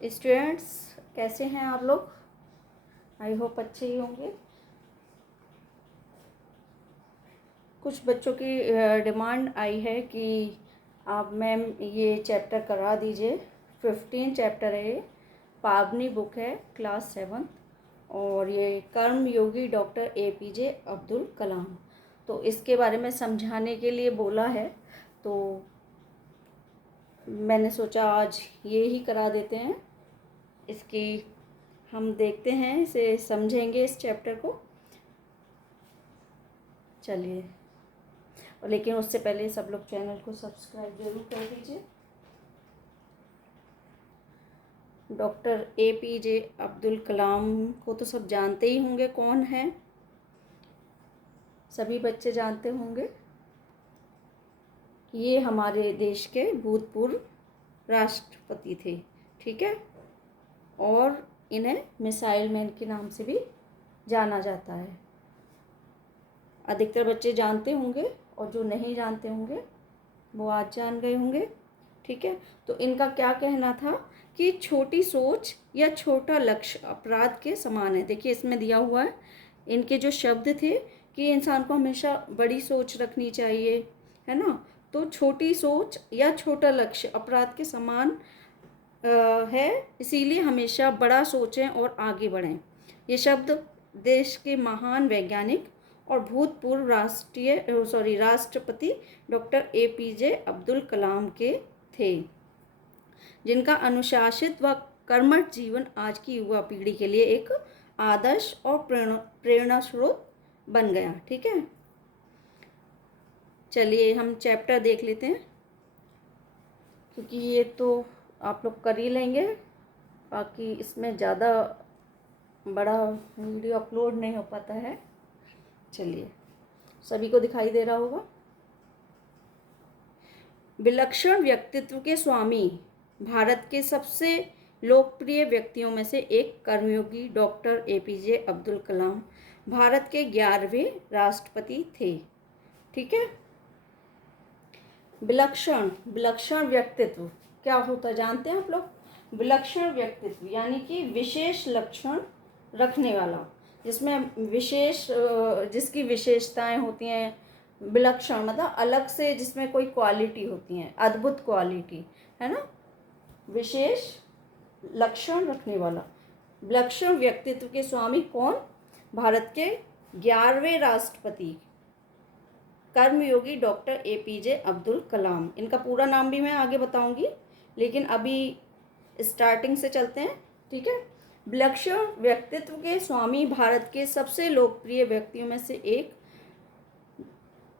Students, कैसे हैं आप लोग? आई होप अच्छे ही होंगे। कुछ बच्चों की डिमांड आई है कि आप मैम ये चैप्टर करा दीजिए। 15 चैप्टर है ये, पावनी बुक है, क्लास 7 और ये कर्म योगी डॉक्टर APJ अब्दुल कलाम। तो इसके बारे में समझाने के लिए बोला है, तो मैंने सोचा आज ये ही करा देते हैं। इसकी हम देखते हैं, इसे समझेंगे इस चैप्टर को। चलिए, और लेकिन उससे पहले सब लोग चैनल को सब्सक्राइब जरूर कर दीजिए। डॉक्टर APJ अब्दुल कलाम को तो सब जानते ही होंगे कौन है, सभी बच्चे जानते होंगे। ये हमारे देश के भूतपूर्व राष्ट्रपति थे, ठीक है। और इन्हें मिसाइल मैन के नाम से भी जाना जाता है। अधिकतर बच्चे जानते होंगे और जो नहीं जानते होंगे वो आज जान गए होंगे, ठीक है। तो इनका क्या कहना था कि छोटी सोच या छोटा लक्ष्य अपराध के समान है। देखिए इसमें दिया हुआ है, इनके जो शब्द थे कि इंसान को हमेशा बड़ी सोच रखनी चाहिए, है ना। तो छोटी सोच या छोटा लक्ष्य अपराध के समान है, इसीलिए हमेशा बड़ा सोचें और आगे बढ़ें। ये शब्द देश के महान वैज्ञानिक और भूतपूर्व राष्ट्रपति डॉक्टर APJ अब्दुल कलाम के थे, जिनका अनुशासित व कर्मठ जीवन आज की युवा पीढ़ी के लिए एक आदर्श और प्रेरणा स्रोत बन गया, ठीक है। चलिए हम चैप्टर देख लेते हैं, क्योंकि ये तो आप लोग कर ही लेंगे, बाकी इसमें ज़्यादा बड़ा वीडियो अपलोड नहीं हो पाता है। चलिए, सभी को दिखाई दे रहा होगा। विलक्षण व्यक्तित्व के स्वामी, भारत के सबसे लोकप्रिय व्यक्तियों में से एक कर्मयोगी डॉक्टर APJ अब्दुल कलाम भारत के 11वें राष्ट्रपति थे, ठीक है। विलक्षण व्यक्तित्व क्या होता है जानते हैं आप लोग? विलक्षण व्यक्तित्व यानी कि विशेष लक्षण रखने वाला, जिसमें जिसकी विशेषताएं होती हैं। विलक्षण मतलब अलग से, जिसमें कोई क्वालिटी होती है, अद्भुत क्वालिटी, है ना। विशेष लक्षण रखने वाला विलक्षण व्यक्तित्व के स्वामी कौन? भारत के 11वें राष्ट्रपति कर्मयोगी डॉक्टर APJ अब्दुल कलाम। इनका पूरा नाम भी मैं आगे बताऊंगी, लेकिन अभी स्टार्टिंग से चलते हैं, ठीक है। विलक्षण व्यक्तित्व के स्वामी, भारत के सबसे लोकप्रिय व्यक्तियों में से एक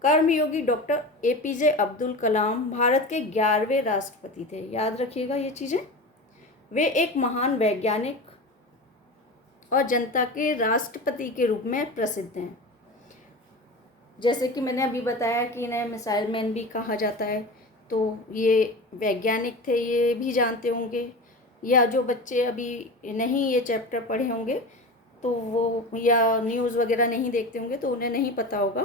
कर्मयोगी डॉक्टर APJ अब्दुल कलाम भारत के 11वें राष्ट्रपति थे। याद रखिएगा ये चीज़ें। वे एक महान वैज्ञानिक और जनता के राष्ट्रपति के रूप में प्रसिद्ध हैं। जैसे कि मैंने अभी बताया कि इन्हें मिसाइल मैन भी कहा जाता है, तो ये वैज्ञानिक थे, ये भी जानते होंगे। या जो बच्चे अभी नहीं ये चैप्टर पढ़े होंगे तो वो, या न्यूज़ वगैरह नहीं देखते होंगे, तो उन्हें नहीं पता होगा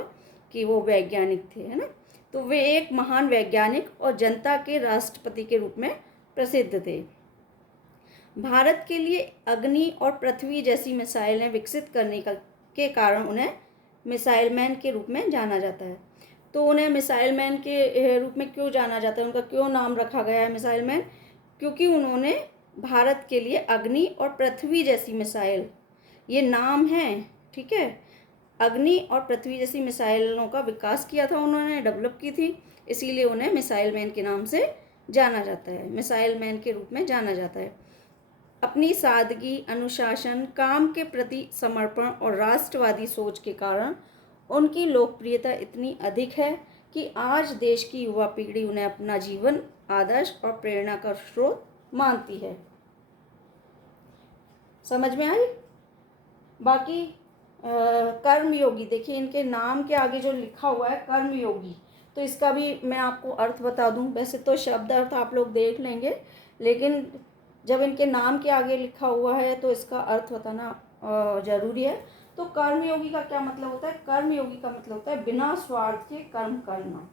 कि वो वैज्ञानिक थे, है ना। तो वे एक महान वैज्ञानिक और जनता के राष्ट्रपति के रूप में प्रसिद्ध थे। भारत के लिए अग्नि और पृथ्वी जैसी मिसाइलें विकसित करने के कारण उन्हें मिसाइल मैन के रूप में जाना जाता है। तो उन्हें मिसाइल मैन के रूप में क्यों जाना जाता है, उनका क्यों नाम रखा गया है मिसाइल मैन? क्योंकि उन्होंने भारत के लिए अग्नि और पृथ्वी जैसी मिसाइल, ये नाम है, ठीक है। अग्नि और पृथ्वी जैसी मिसाइलों का विकास किया था, उन्होंने डेवलप की थी, इसीलिए उन्हें मिसाइल मैन के नाम से जाना जाता है, मिसाइल मैन के रूप में जाना जाता है। अपनी सादगी, अनुशासन, काम के प्रति समर्पण और राष्ट्रवादी सोच के कारण उनकी लोकप्रियता इतनी अधिक है कि आज देश की युवा पीढ़ी उन्हें अपना जीवन आदर्श और प्रेरणा का स्रोत मानती है। समझ में आई? बाकी कर्मयोगी, देखिए इनके नाम के आगे जो लिखा हुआ है कर्मयोगी, तो इसका भी मैं आपको अर्थ बता दूं। वैसे तो शब्द अर्थ आप लोग देख लेंगे, लेकिन जब इनके नाम के आगे लिखा हुआ है तो इसका अर्थ बताना जरूरी है। तो कर्मयोगी का क्या मतलब होता है? कर्मयोगी का मतलब होता है बिना स्वार्थ के कर्म करना,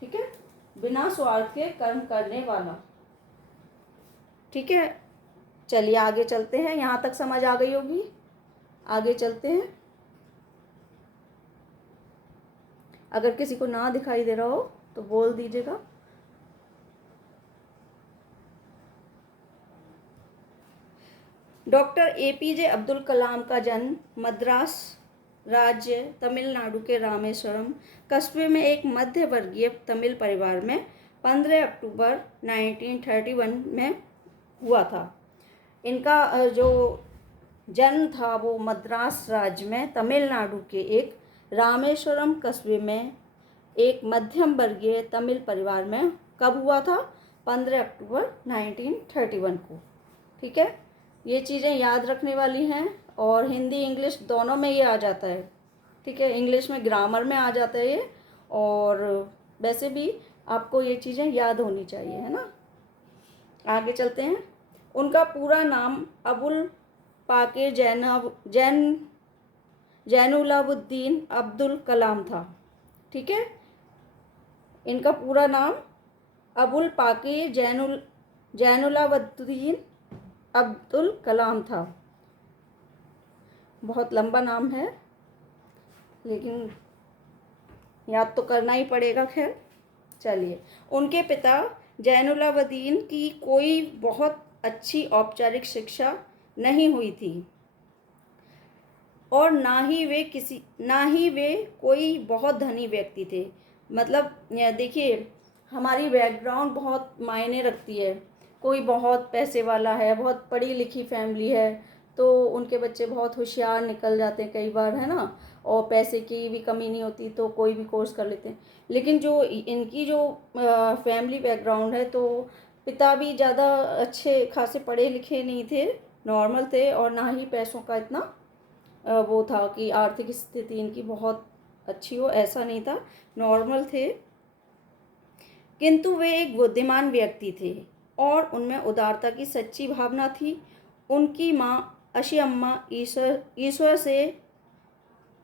ठीक है। बिना स्वार्थ के कर्म करने वाला, ठीक है। चलिए आगे चलते हैं, यहाँ तक समझ आ गई होगी। आगे चलते हैं। अगर किसी को ना दिखाई दे रहा हो तो बोल दीजिएगा। डॉक्टर एपीजे अब्दुल कलाम का जन्म मद्रास राज्य तमिलनाडु के रामेश्वरम कस्बे में एक मध्य वर्गीय तमिल परिवार में 15 अक्टूबर 1931 में हुआ था। इनका जो जन्म था वो मद्रास राज्य में तमिलनाडु के एक रामेश्वरम कस्बे में एक मध्यम वर्गीय तमिल परिवार में कब हुआ था? 15 अक्टूबर 1931 को। ठीक है, ये चीज़ें याद रखने वाली हैं और हिंदी इंग्लिश दोनों में ये आ जाता है। ठीक है, इंग्लिश में ग्रामर में आ जाता है ये, और वैसे भी आपको ये चीज़ें याद होनी चाहिए, है ना। आगे चलते हैं। उनका पूरा नाम अबुल पाकिर जैनुलाब्दीन अब्दुल कलाम था। ठीक है, इनका पूरा नाम अबुल पाकिर जैनुलाब्दीन अब्दुल कलाम था। बहुत लंबा नाम है लेकिन याद तो करना ही पड़ेगा। खैर चलिए, उनके पिता जैनुलाब्दीन की कोई बहुत अच्छी औपचारिक शिक्षा नहीं हुई थी और ना ही वे कोई बहुत धनी व्यक्ति थे। मतलब देखिए, हमारी बैकग्राउंड बहुत मायने रखती है। कोई बहुत पैसे वाला है, बहुत पढ़ी लिखी फैमिली है, तो उनके बच्चे बहुत होशियार निकल जाते हैं कई बार, है ना, और पैसे की भी कमी नहीं होती तो कोई भी कोर्स कर लेते हैं। लेकिन जो इनकी जो फैमिली बैकग्राउंड है, तो पिता भी ज़्यादा अच्छे खासे पढ़े लिखे नहीं थे, नॉर्मल थे, और ना ही पैसों का इतना वो था कि आर्थिक स्थिति इनकी बहुत अच्छी हो, ऐसा नहीं था, नॉर्मल थे। किंतु वे एक बुद्धिमान व्यक्ति थे और उनमें उदारता की सच्ची भावना थी। उनकी माँ अशी अम्मा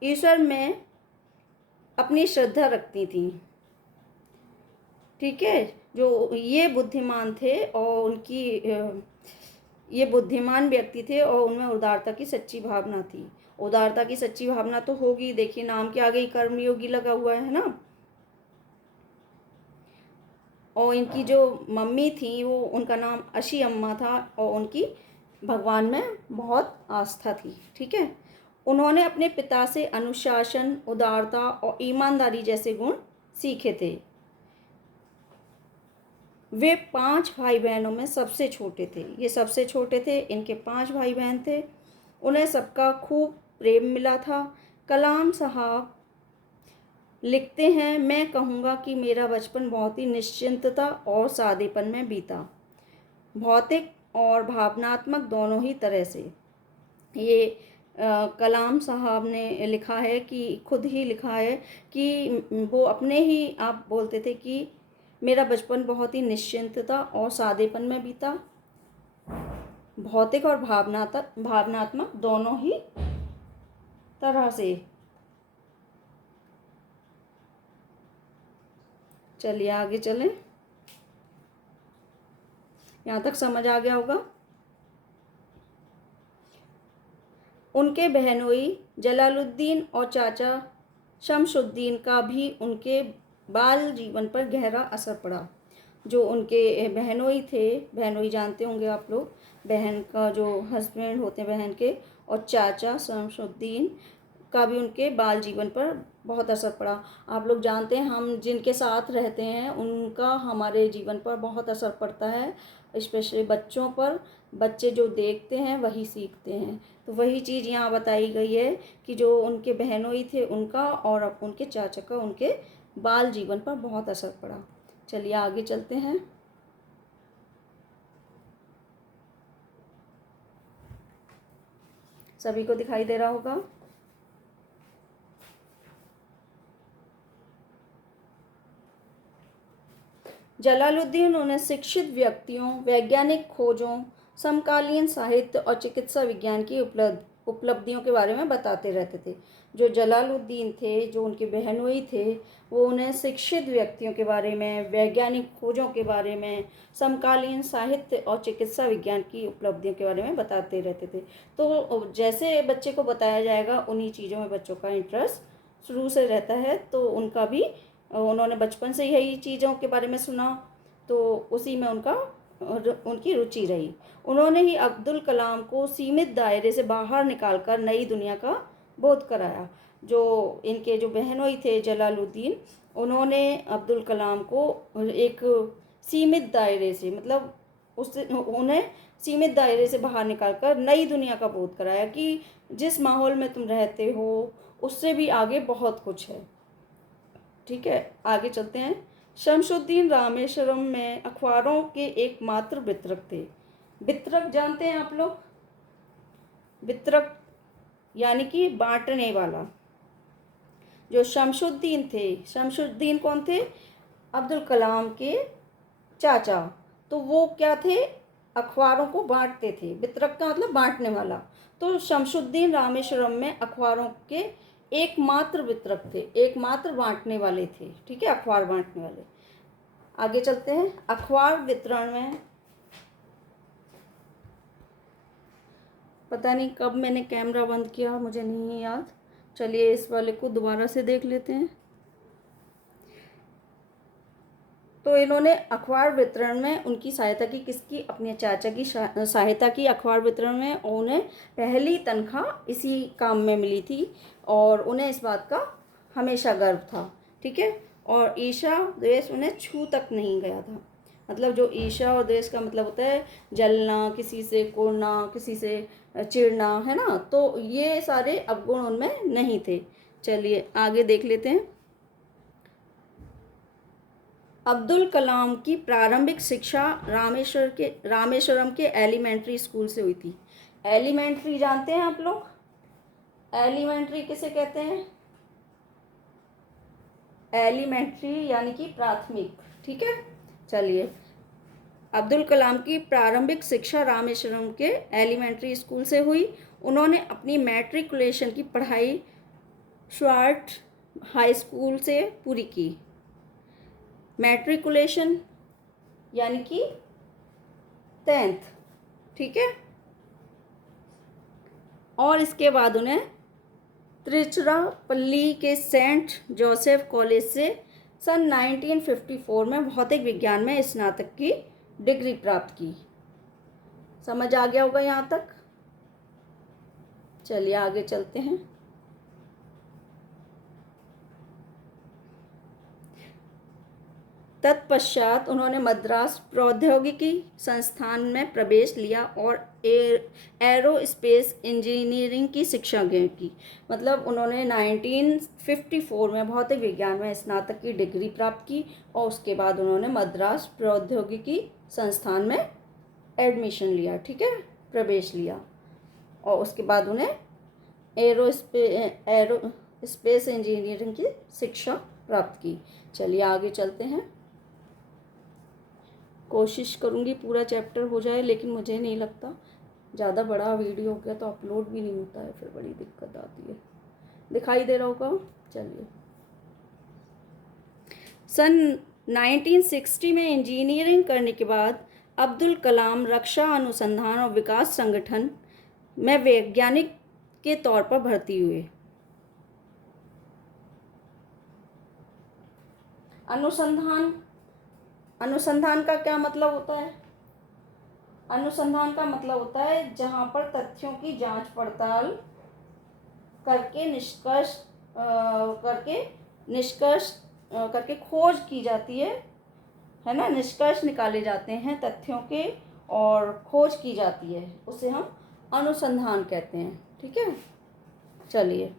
ईश्वर में अपनी श्रद्धा रखती थी। ठीक है, जो ये बुद्धिमान थे और ये बुद्धिमान व्यक्ति थे और उनमें उदारता की सच्ची भावना थी। उदारता की सच्ची भावना तो होगी, देखिए नाम के आगे ही कर्मयोगी लगा हुआ है ना। और इनकी जो मम्मी थी वो, उनका नाम अशी अम्मा था और उनकी भगवान में बहुत आस्था थी। ठीक है, उन्होंने अपने पिता से अनुशासन, उदारता और ईमानदारी जैसे गुण सीखे थे। वे 5 भाई बहनों में सबसे छोटे थे। ये सबसे छोटे थे, इनके 5 भाई बहन थे। उन्हें सबका खूब प्रेम मिला था। कलाम साहब लिखते हैं, मैं कहूँगा कि मेरा बचपन बहुत ही निश्चिंतता और सादेपन में बीता, भौतिक और भावनात्मक दोनों ही तरह से। ये कलाम साहब ने लिखा है कि खुद ही लिखा है कि वो अपने ही आप बोलते थे कि मेरा बचपन बहुत ही निश्चिंतता और सादेपन में बीता, भौतिक और भावनात्मक दोनों ही तरह से। चलिए आगे चलें, यहाँ तक समझ आ गया होगा। उनके बहनोई जलालुद्दीन और चाचा शमशुद्दीन का भी उनके बाल जीवन पर गहरा असर पड़ा। जो उनके बहनोई थे, बहनोई जानते होंगे आप लोग, बहन का जो हस्बैंड होते हैं बहन के, और चाचा शमशुद्दीन का भी उनके बाल जीवन पर बहुत असर पड़ा। आप लोग जानते हैं, हम जिनके साथ रहते हैं उनका हमारे जीवन पर बहुत असर पड़ता है, स्पेशली बच्चों पर। बच्चे जो देखते हैं वही सीखते हैं। तो वही चीज़ यहाँ बताई गई है कि जो उनके बहनोई थे उनका और अब उनके चाचा का उनके बाल जीवन पर बहुत असर पड़ा। चलिए आगे चलते हैं। सभी को दिखाई दे रहा होगा। जलालुद्दीन उन्हें शिक्षित व्यक्तियों, वैज्ञानिक खोजों, समकालीन साहित्य और चिकित्सा विज्ञान की उपलब्धियों के बारे में बताते रहते थे। जो जलालुद्दीन थे, जो उनके बहनोई थे, वो उन्हें शिक्षित व्यक्तियों के बारे में, वैज्ञानिक खोजों के बारे में, समकालीन साहित्य और चिकित्सा विज्ञान की उपलब्धियों के बारे में बताते रहते थे। तो जैसे बच्चे को बताया जाएगा उन्हीं चीज़ों में बच्चों का इंटरेस्ट शुरू से रहता है। तो उनका भी उन्होंने बचपन से यही चीज़ों के बारे में सुना, तो उसी में उनकी रुचि रही। उन्होंने ही अब्दुल कलाम को सीमित दायरे से बाहर निकालकर नई दुनिया का बोध कराया। जो इनके जो बहनोई थे जलालुद्दीन, उन्होंने अब्दुल कलाम को एक सीमित दायरे से, मतलब उससे उन्हें सीमित दायरे से बाहर निकालकर नई दुनिया का बोध कराया कि जिस माहौल में तुम रहते हो उससे भी आगे बहुत कुछ है। ठीक है, आगे चलते हैं। शमसुद्दीन रामेश्वरम में अखबारों के एकमात्र वितरक थे। वितरक जानते हैं आप लोग? वितरक यानी कि बांटने वाला। जो शमसुद्दीन थे, शमसुद्दीन कौन थे? अब्दुल कलाम के चाचा। तो वो क्या थे? अखबारों को बांटते थे। वितरक का मतलब बांटने वाला। तो शमसुद्दीन रामेश्वरम में अखबारों के एकमात्र वितरक थे, एकमात्र बांटने वाले थे। ठीक है, अखबार बांटने वाले। आगे चलते हैं। अखबार वितरण में, पता नहीं कब मैंने कैमरा बंद किया, मुझे नहीं याद। चलिए इस वाले को दोबारा से देख लेते हैं। तो इन्होंने अखबार वितरण में उनकी सहायता की, किसकी? अपने चाचा की सहायता की अखबार वितरण में, और उन्हें पहली तनख्वाह इसी काम में मिली थी और उन्हें इस बात का हमेशा गर्व था। ठीक है, और ईर्ष्या द्वेष उन्हें छू तक नहीं गया था। मतलब जो ईर्ष्या और द्वेष का मतलब होता है जलना, किसी से कोड़ना, किसी से चिढ़ना, है ना, तो ये सारे अवगुण उनमें नहीं थे। चलिए आगे देख लेते हैं। अब्दुल कलाम की प्रारंभिक शिक्षा रामेश्वरम के एलिमेंट्री स्कूल से हुई थी। एलिमेंट्री जानते हैं आप लोग? एलिमेंट्री किसे कहते हैं? एलिमेंट्री यानी कि प्राथमिक। ठीक है, चलिए। अब्दुल कलाम की प्रारंभिक शिक्षा रामेश्वरम के एलिमेंट्री स्कूल से हुई। उन्होंने अपनी मैट्रिकुलेशन की पढ़ाई स्वर्ट हाई स्कूल से पूरी की। मैट्रिकुलेशन यानी कि 10th। ठीक है, और इसके बाद उन्हें तिरुचिरापल्ली के सेंट जोसेफ कॉलेज से सन 1954 में भौतिक विज्ञान में स्नातक की डिग्री प्राप्त की। समझ आ गया होगा यहाँ तक? चलिए आगे चलते हैं। तत्पश्चात उन्होंने मद्रास प्रौद्योगिकी संस्थान में प्रवेश लिया और एरोस्पेस इंजीनियरिंग की शिक्षा ग्रहण की। मतलब उन्होंने 1954 में भौतिक विज्ञान में स्नातक की डिग्री प्राप्त की और उसके बाद उन्होंने मद्रास प्रौद्योगिकी संस्थान में एडमिशन लिया। ठीक है, प्रवेश लिया, और उसके बाद उन्हें एरोस्पेस इंजीनियरिंग की शिक्षा प्राप्त की। चलिए आगे चलते हैं। कोशिश करूँगी पूरा चैप्टर हो जाए, लेकिन मुझे नहीं लगता, ज़्यादा बड़ा वीडियो हो गया तो अपलोड भी नहीं होता है, फिर बड़ी दिक्कत आती है। दिखाई दे रहा होगा? चलिए। सन 1960 में इंजीनियरिंग करने के बाद अब्दुल कलाम रक्षा अनुसंधान और विकास संगठन में वैज्ञानिक के तौर पर भर्ती हुए। अनुसंधान का क्या मतलब होता है? अनुसंधान का मतलब होता है जहाँ पर तथ्यों की जांच पड़ताल करके करके खोज की जाती है ना, निष्कर्ष निकाले जाते हैं तथ्यों के और खोज की जाती है, उसे हम अनुसंधान कहते हैं। ठीक है, चलिए।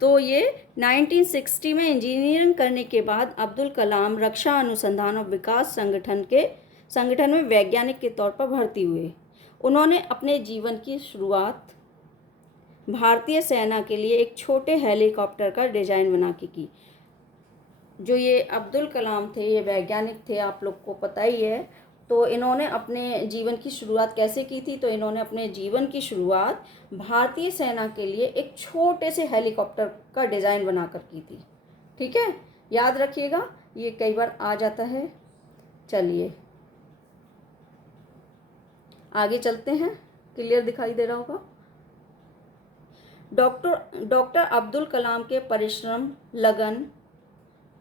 तो ये 1960 में इंजीनियरिंग करने के बाद अब्दुल कलाम रक्षा अनुसंधान और विकास संगठन में वैज्ञानिक के तौर पर भर्ती हुए। उन्होंने अपने जीवन की शुरुआत भारतीय सेना के लिए एक छोटे हेलीकॉप्टर का डिजाइन बना के की। जो ये अब्दुल कलाम थे, ये वैज्ञानिक थे, आप लोग को पता ही है, तो इन्होंने अपने जीवन की शुरुआत कैसे की थी? तो इन्होंने अपने जीवन की शुरुआत भारतीय सेना के लिए एक छोटे से हेलीकॉप्टर का डिज़ाइन बनाकर की थी। ठीक है, याद रखिएगा, ये कई बार आ जाता है। चलिए आगे चलते हैं, क्लियर दिखाई दे रहा होगा। डॉक्टर अब्दुल कलाम के परिश्रम, लगन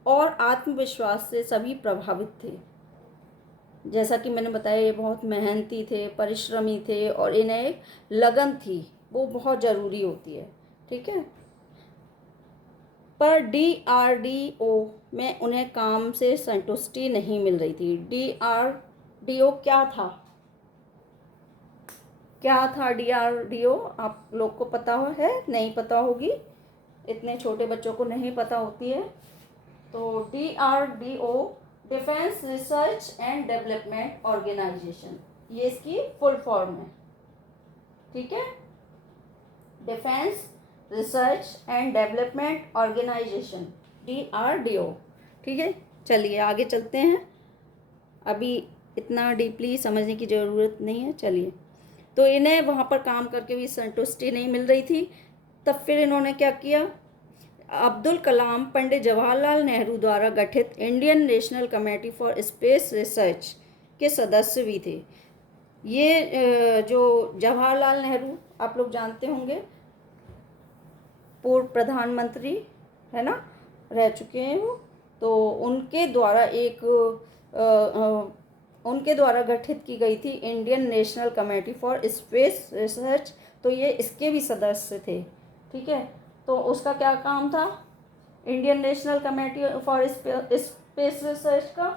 और आत्मविश्वास से सभी प्रभावित थे। जैसा कि मैंने बताया, ये बहुत मेहनती थे, परिश्रमी थे और इन्हें एक लगन थी, वो बहुत ज़रूरी होती है। ठीक है, पर DRDO में उन्हें काम से संतुष्टि नहीं मिल रही थी। DRDO क्या था? क्या था DRDO? आप लोग को पता है? नहीं पता होगी, इतने छोटे बच्चों को नहीं पता होती है। तो DRDO defence research and development organisation, ये इसकी फुल फॉर्म है। ठीक है, defence research and development organisation, DRDO। ठीक है, चलिए आगे चलते हैं, अभी इतना डीपली समझने की ज़रूरत नहीं है। चलिए, तो इन्हें वहाँ पर काम करके भी संतुष्टि नहीं मिल रही थी। तब फिर इन्होंने क्या किया? अब्दुल कलाम पंडित जवाहरलाल नेहरू द्वारा गठित Indian national committee for space research के सदस्य भी थे। ये जो जवाहरलाल नेहरू आप लोग जानते होंगे, पूर्व प्रधानमंत्री है ना, रह चुके हैं वो, तो उनके द्वारा गठित की गई थी Indian national committee for space research. तो ये इसके भी सदस्य थे। ठीक है, तो उसका क्या काम था? Indian national committee for space research का,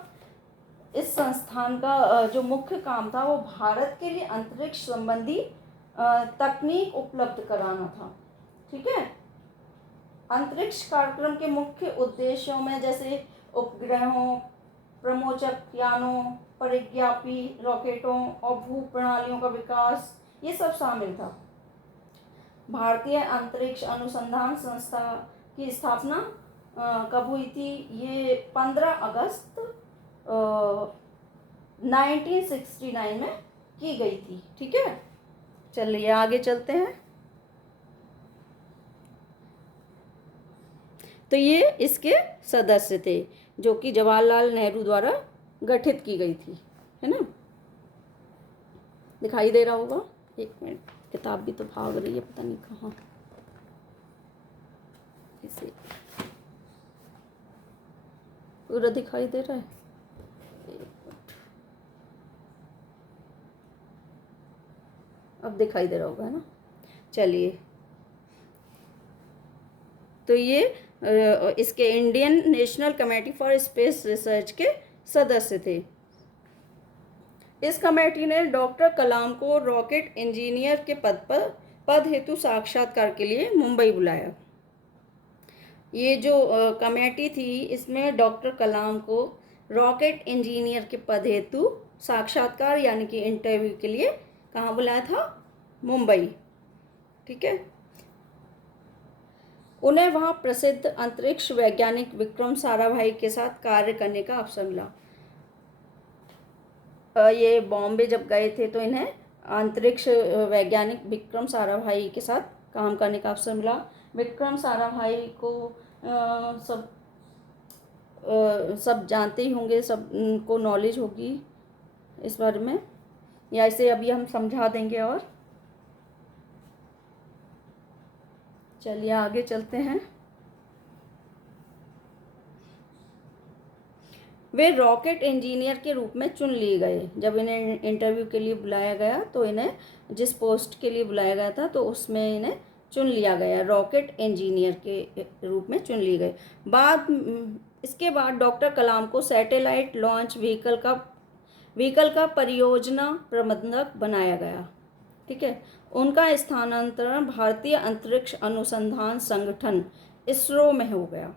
इस संस्थान का जो मुख्य काम था वो भारत के लिए अंतरिक्ष संबंधी तकनीक उपलब्ध कराना था। ठीक है, अंतरिक्ष कार्यक्रम के मुख्य उद्देश्यों में जैसे उपग्रहों, प्रमोचक यानों, परिज्ञापी रॉकेटों और भू प्रणालियों का विकास, ये सब शामिल था। भारतीय अंतरिक्ष अनुसंधान संस्था की स्थापना कब हुई थी? ये 15 अगस्त 1969 में की गई थी। ठीक है, चलिए आगे चलते हैं। तो ये इसके सदस्य थे जो कि जवाहरलाल नेहरू द्वारा गठित की गई थी, है ना। दिखाई दे रहा होगा, एक मिनट, किताब भी तो भाग रही है, पता नहीं कहाँ। इसे पूरा दिखाई दे रहा है, एक मिनट, अब दिखाई दे रहा होगा, है ना। चलिए, तो ये इसके Indian national committee for space research के सदस्य थे। इस कमेटी ने डॉक्टर कलाम को रॉकेट इंजीनियर के पद हेतु साक्षात्कार के लिए मुंबई बुलाया। ये जो कमेटी थी, इसमें डॉक्टर कलाम को रॉकेट इंजीनियर के पद हेतु साक्षात्कार यानी कि इंटरव्यू के लिए कहाँ बुलाया था? मुंबई। ठीक है, उन्हें वहाँ प्रसिद्ध अंतरिक्ष वैज्ञानिक विक्रम साराभाई के साथ कार्य करने का अवसर मिला। ये बॉम्बे जब गए थे तो इन्हें अंतरिक्ष वैज्ञानिक विक्रम साराभाई के साथ काम करने का अवसर मिला। विक्रम साराभाई को सब जानते ही होंगे, सब को नॉलेज होगी इस बारे में, या इसे अभी हम समझा देंगे। और चलिए आगे चलते हैं। वे रॉकेट इंजीनियर के रूप में चुन लिए गए। जब इन्हें इंटरव्यू के लिए बुलाया गया तो इन्हें जिस पोस्ट के लिए बुलाया गया था तो उसमें इन्हें चुन लिया गया, रॉकेट इंजीनियर के रूप में चुन लिए गए। इसके बाद डॉक्टर कलाम को सैटेलाइट लॉन्च व्हीकल का परियोजना प्रबंधक बनाया गया। ठीक है, उनका स्थानांतरण भारतीय अंतरिक्ष अनुसंधान संगठन इसरो में हो गया।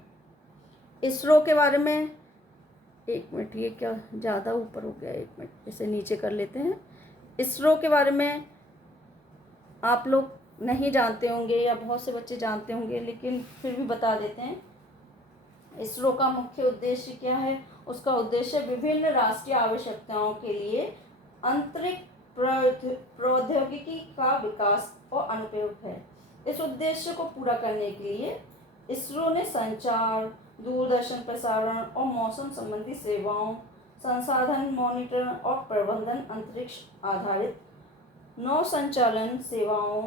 इसरो के बारे में, एक मिनट, ये क्या ज़्यादा ऊपर हो गया, एक मिनट इसे नीचे कर लेते हैं। इसरो के बारे में आप लोग नहीं जानते होंगे या बहुत से बच्चे जानते होंगे, लेकिन फिर भी बता देते हैं। इसरो का मुख्य उद्देश्य क्या है? उसका उद्देश्य विभिन्न राष्ट्रीय आवश्यकताओं के लिए अंतरिक्ष प्रौद्योगिकी का विकास और अनुप्रयोग है। इस उद्देश्य को पूरा करने के लिए इसरो ने संचार, दूरदर्शन प्रसारण और मौसम संबंधी सेवाओं, संसाधन मॉनिटरिंग और प्रबंधन, अंतरिक्ष आधारित नौ संचालन सेवाओं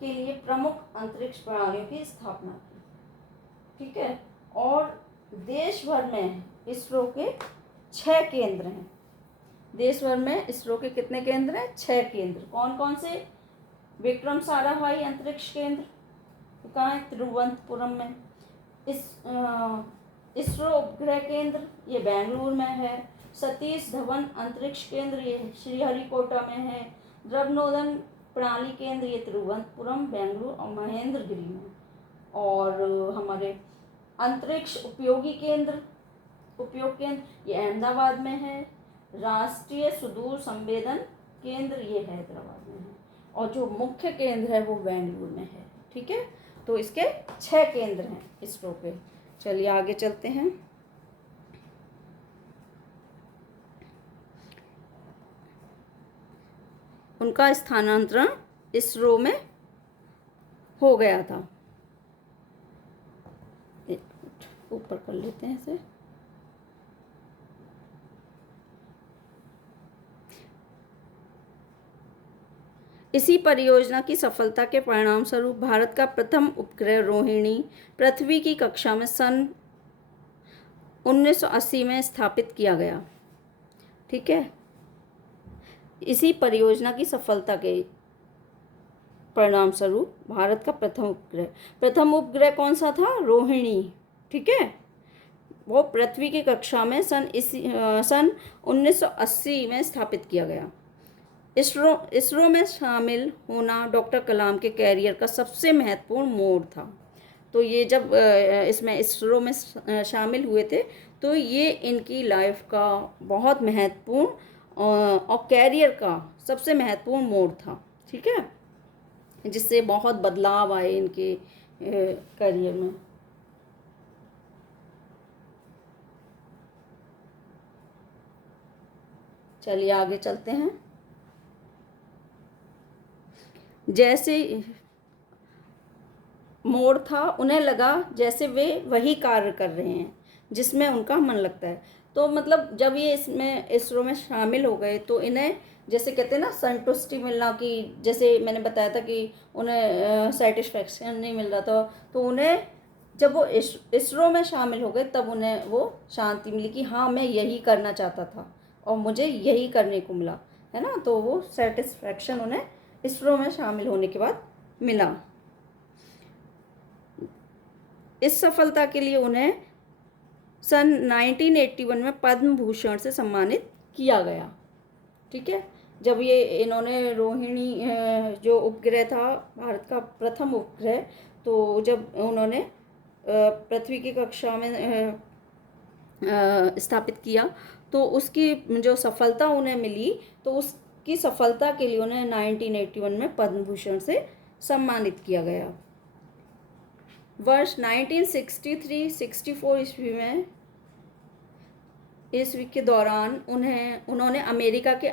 के लिए प्रमुख अंतरिक्ष प्रणालियों की स्थापना की। ठीक है। और देश भर में इसरो के 6 केंद्र हैं। देश भर में इसरो के कितने केंद्र हैं? 6 केंद्र। कौन कौन से? विक्रम साराभाई अंतरिक्ष केंद्र कहाँ है? तिरुवनंतपुरम में। इसरो उपग्रह केंद्र ये बेंगलुरु में है। सतीश धवन अंतरिक्ष केंद्र ये श्रीहरिकोटा में है। द्रवनोदन प्रणाली केंद्र ये तिरुवनंतपुरम, बेंगलुरु और महेंद्रगिरी में। और हमारे अंतरिक्ष उपयोग केंद्र ये अहमदाबाद में है। राष्ट्रीय सुदूर संवेदन केंद्र ये हैदराबाद में है। और जो मुख्य केंद्र है वो बेंगलुरु में है। ठीक है। तो इसके 6 केंद्र हैं इसरो के। चलिए आगे चलते हैं। उनका स्थानांतरण इसरो में हो गया था। ऊपर कर लेते हैं इसे। इसी परियोजना की सफलता के परिणाम स्वरूप भारत का प्रथम उपग्रह रोहिणी पृथ्वी की कक्षा में सन 1980 में स्थापित किया गया। ठीक है। इसी परियोजना की सफलता के परिणाम स्वरूप भारत का प्रथम उपग्रह कौन सा था? रोहिणी। ठीक है। वो पृथ्वी की कक्षा में सन 1980 में स्थापित किया गया। इसरो में शामिल होना डॉक्टर कलाम के कैरियर का सबसे महत्वपूर्ण मोड़ था। तो ये जब इसमें इसरो में शामिल हुए थे तो ये इनकी लाइफ का बहुत महत्वपूर्ण और कैरियर का सबसे महत्वपूर्ण मोड़ था। ठीक है। जिससे बहुत बदलाव आए इनके करियर में। चलिए आगे चलते हैं। जैसे मोड़ था, उन्हें लगा जैसे वे वही कार्य कर रहे हैं जिसमें उनका मन लगता है। तो मतलब जब ये इसमें इसरो में शामिल हो गए तो इन्हें जैसे कहते हैं ना संतुष्टि मिलना, कि जैसे मैंने बताया था कि उन्हें सेटिस्फैक्शन नहीं मिल रहा था, तो उन्हें जब वो इसरो में शामिल हो गए तब उन्हें वो शांति मिली कि हाँ मैं यही करना चाहता था और मुझे यही करने को मिला, है ना। तो वो सेटिस्फैक्शन उन्हें इसरो में शामिल होने के बाद मिला। इस सफलता के लिए उन्हें सन 1981 में पद्म भूषण से सम्मानित किया गया। ठीक है। जब ये इन्होंने रोहिणी जो उपग्रह था भारत का प्रथम उपग्रह, तो जब उन्होंने पृथ्वी की कक्षा में स्थापित किया तो उसकी जो सफलता उन्हें मिली, तो उसकी सफलता के लिए उन्हें 1981 में पद्म भूषण से सम्मानित किया गया। वर्ष 1963-64 ईस्वी के दौरान उन्होंने अमेरिका के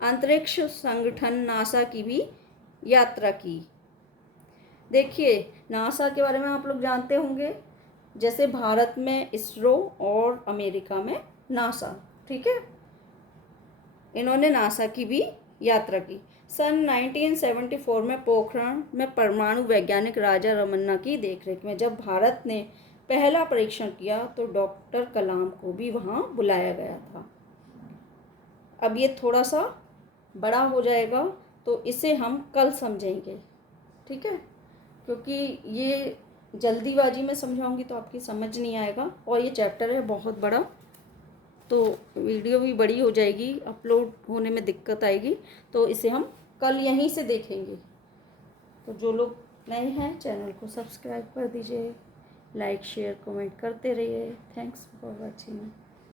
अंतरिक्ष संगठन नासा की भी यात्रा की। देखिए नासा के बारे में आप लोग जानते होंगे, जैसे भारत में इसरो और अमेरिका में नासा। ठीक है। इन्होंने नासा की भी यात्रा की। सन 1974 में पोखरण में परमाणु वैज्ञानिक राजा रमन्ना की देखरेख में जब भारत ने पहला परीक्षण किया तो डॉक्टर कलाम को भी वहाँ बुलाया गया था। अब ये थोड़ा सा बड़ा हो जाएगा तो इसे हम कल समझेंगे। ठीक है। क्योंकि ये जल्दीबाजी में समझाऊंगी तो आपकी समझ नहीं आएगा, और ये चैप्टर है बहुत बड़ा, तो वीडियो भी बड़ी हो जाएगी, अपलोड होने में दिक्कत आएगी, तो इसे हम कल यहीं से देखेंगे। तो जो लोग नए हैं चैनल को सब्सक्राइब कर दीजिए, लाइक शेयर कमेंट करते रहिए। Thanks for watching.